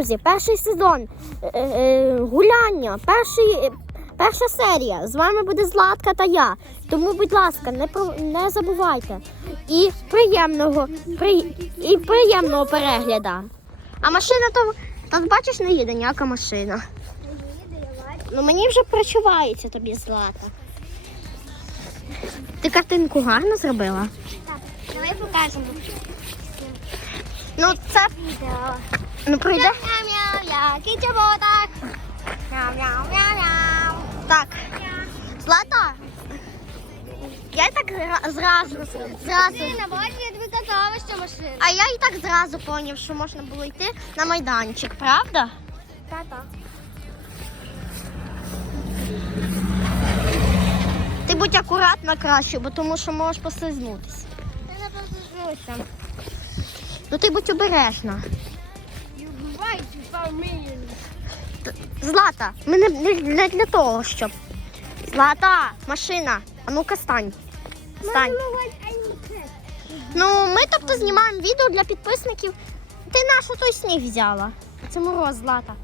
Друзі, перший сезон е, е, гуляння, перший, е, перша серія. З вами буде Златка та я. Тому, будь ласка, не не забувайте. І приємного при, і приємного перегляду. А машина то там бачиш не їде ніяка машина. Ну мені вже прочувається тобі злата. Ти картинку гарно зробила? Так, давай покажемо. Ну це Відео. Ну пройде. Мяу-мяу, який чоботак. Мяу-мяу-мяу-мяу. Так. Злата. Я і так зра- зразу зразу. Сина, бачиш, я тобі казала, що машина. А я і так зразу поняв, що можна було йти на майданчик, правда? Тата. Ти будь акуратна краще, бо тому що можеш послизнутися. Я не послужуся. Ну ти будь обережна. Злата, ми не, для того, щоб. Злата, машина. А ну-ка стань. Стань. Ну, ми тобто знімаємо відео для підписників. Ти нашу той сніг взяла. Це мороз, Злата.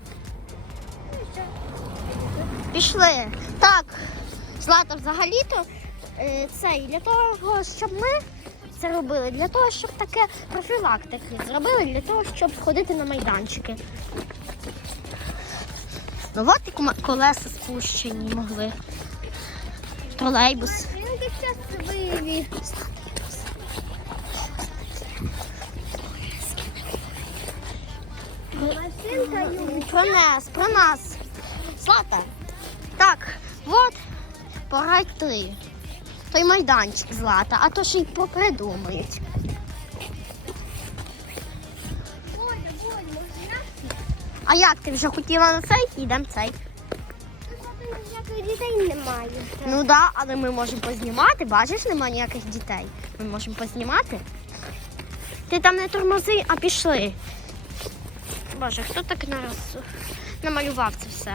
Пішли. Так, Злата, взагалі-то е, це для того, щоб ми це робили, для того, щоб таке профілактики зробили, для того, щоб ходити на майданчики. Ну от і колеса спущені могли. Тролейбус. Про нас, про нас. Злата. Так, от пора йти. Той майданчик Злата, а то ще й попридумають. Можна? А як ти вже хотіла на цей? Йдемо цей. Ніяких дітей немає. Ну так, да, але ми можемо познімати. Бачиш, немає ніяких дітей. Ми можемо познімати. Ти там не тормози, а пішли. Боже, хто так нараз намалював це все?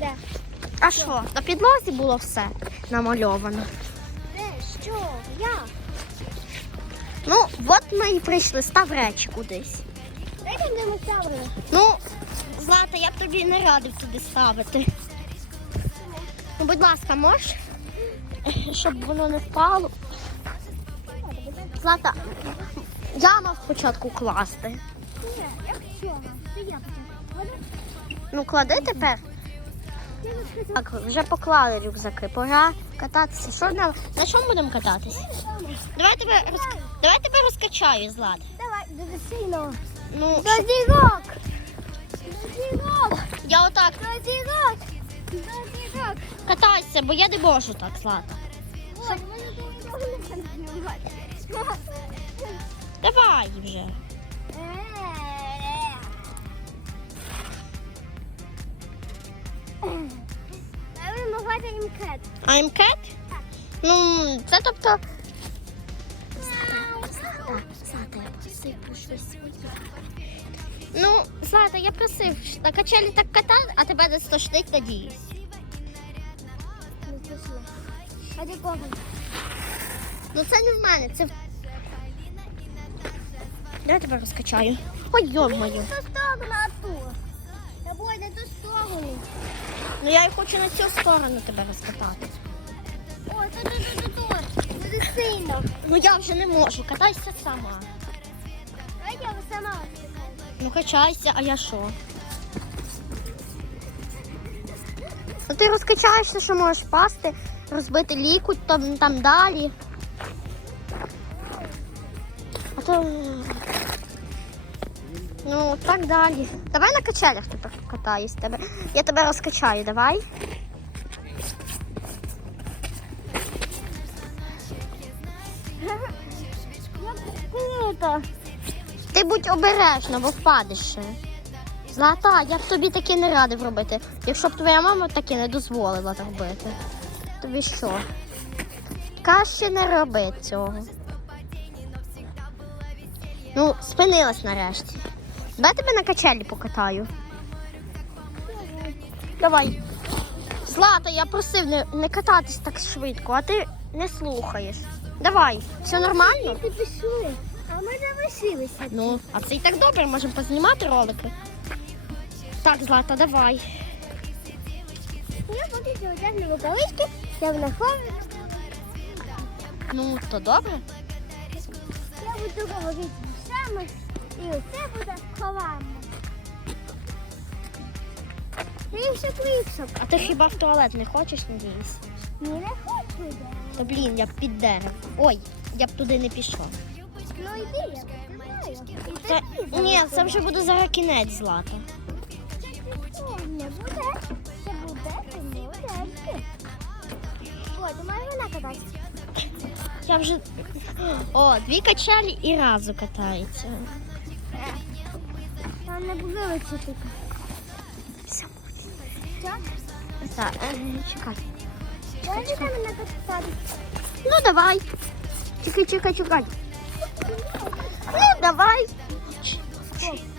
Де? А що? На підлозі було все намальовано. Що? Я? Ну, от ми і прийшли, став речі кудись. Дайте де ми ставили. Ну, Злата, я б тобі не радив туди ставити. Ну, будь ласка, можеш? Щоб воно не впало. Злата, я мав спочатку класти. Ні, як я почав. Ну, клади тепер. Так, вже поклали рюкзаки. Пора кататися. Що на, на чому будемо кататись? Давай тебе роз... Давай тебе розкачаю, Злат. Давай, дуже сильно. Ну, Дозірок! Дозірок! я отак Дозірок! Дозірок! катайся, бо я не можу так, Злата. Давай вже. Кет. I'm cat? Ну, це тобто. Ну, Злата, я просив на качелі так катати, а тебе десь тошнить, надіюсь. Не пішли. Кого? Ну це не в мене, це. в- Давай тебе розкачаю. Ой, йо-моє. Ну я і хочу на цю сторону тебе розкатати. Ой, тут, тут, тут, тут. Сильно. Ну я вже не можу, катайся сама. Давай я сама. Ну качайся, а я що? Ну ти розкачаєшся, що можеш пасти, розбити лікуть там, там далі. А то. Ну, так далі. Давай на качелях тепер катаюсь тебе. Я тебе розкачаю, давай. Ти будь обережна, бо впадеш ще. Злата, я б тобі таке не радив робити. Якщо б твоя мама таке не дозволила робити. Тобі що? Краще не роби цього. Ну, спинилась нарешті. Дай тебе на качелі покатаю. Давай. Злата, я просив не, не кататись так швидко, а ти не слухаєш. Давай, все нормально? Ти пішли. А ми залишилися. Ну, а це і так добре, можемо познімати ролики. Так, Злата, давай. Я що одягну рукавички, я на формі. Ну, то добре. Я буду говорити саме, і оце буде ховаємо. Рівшок, рівшок. А ти хіба в туалет не хочеш, надіюсь? Ні, не хочу. Та блін, я б під дерево. Ой, я б туди не пішов. Ну йди, я не Та, ні, це вже буде зараз кінець злата. Не буде. Це буде, це буде. О, думаю, вона катається. Я вже. О, дві качелі і разу катається. Там не було вичити. Так, е, чекай. Ну давай. Чекай, чекай, чекай. Ну давай. Чекай.